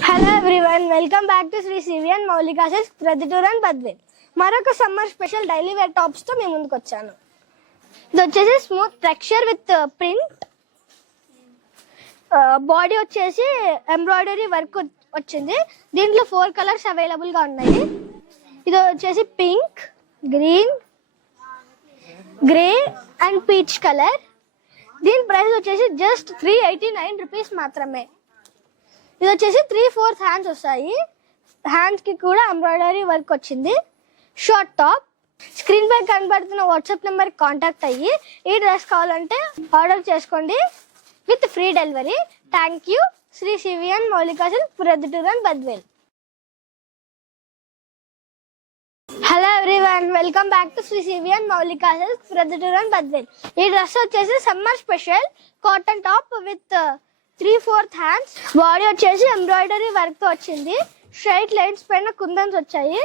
Hello everyone, welcome back to Shri C V N Moulika Silks Proddatur and Badvel. మరొక summer special daily wear tops తో మేము ముందుకు వచ్చాను. ఇది వచ్చేసి smooth texture with print, body వచ్చేసి ఎంబ్రాయిడరీ వర్క్ వచ్చింది. దీంట్లో 4 కలర్స్ అవైలబుల్ గా ఉన్నాయి. ఇది వచ్చేసి pink, green, grey and peach colour. దీని ప్రైస్ వచ్చేసి జస్ట్ 389 రూపీస్ మాత్రమే. ఇది వచ్చేసి 3/4 హ్యాండ్స్ వస్తాయి. హ్యాండ్స్ కి కూడా ఎంబ్రాయిడరీ వర్క్ వచ్చింది. Short top. స్క్రీన్ పై కనబడుతున్న వాట్సాప్ నెంబర్ కాంటాక్ట్ అయ్యి ఈ డ్రెస్ కావాలంటే ఆర్డర్ చేసుకోండి with free delivery. Thank you. Shri C V N Moulika Silks Proddatur and Badvel. Hello everyone, welcome back to Shri C V N Moulika Silks Proddatur and Badvel. ఈ డ్రెస్ వచ్చేసి summer special cotton top with 3/4 hands. Body వచ్చేసి embroidery work తో వచ్చింది. Straight lines పైన కుందన్స్ వచ్చాయి.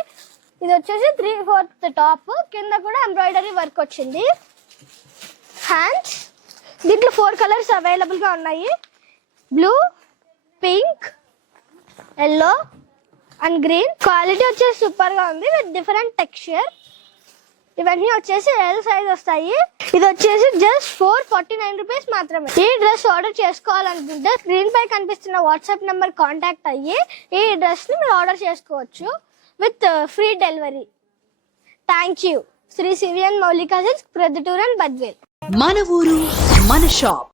ఇది వచ్చేసి 3/4 టాప్, కింద కూడా ఎంబ్రాయిడరీ వర్క్ వచ్చింది. హ్యాండ్స్ దీంట్లో 4 కలర్స్ అవైలబుల్ గా ఉన్నాయి. Blue, pink, yellow and green. Quality వచ్చేసి సూపర్ గా ఉంది విత్ డిఫరెంట్ టెక్స్చర్. ఇవన్నీ వచ్చేసి ఎల్ సైజ్ వస్తాయి. ఇది వచ్చేసి జస్ట్ 449 రూపీస్ మాత్రమే. ఈ డ్రెస్ ఆర్డర్ చేసుకోవాలనుకుంటే స్క్రీన్ పై కనిపిస్తున్న వాట్సాప్ నెంబర్ కాంటాక్ట్ అయ్యి ఈ డ్రెస్ ని మీరు ఆర్డర్ చేసుకోవచ్చు with free delivery. Thank you. Shri C V N Moulika Silks Proddatur and Badvel. మన ఊరు మన షాప్.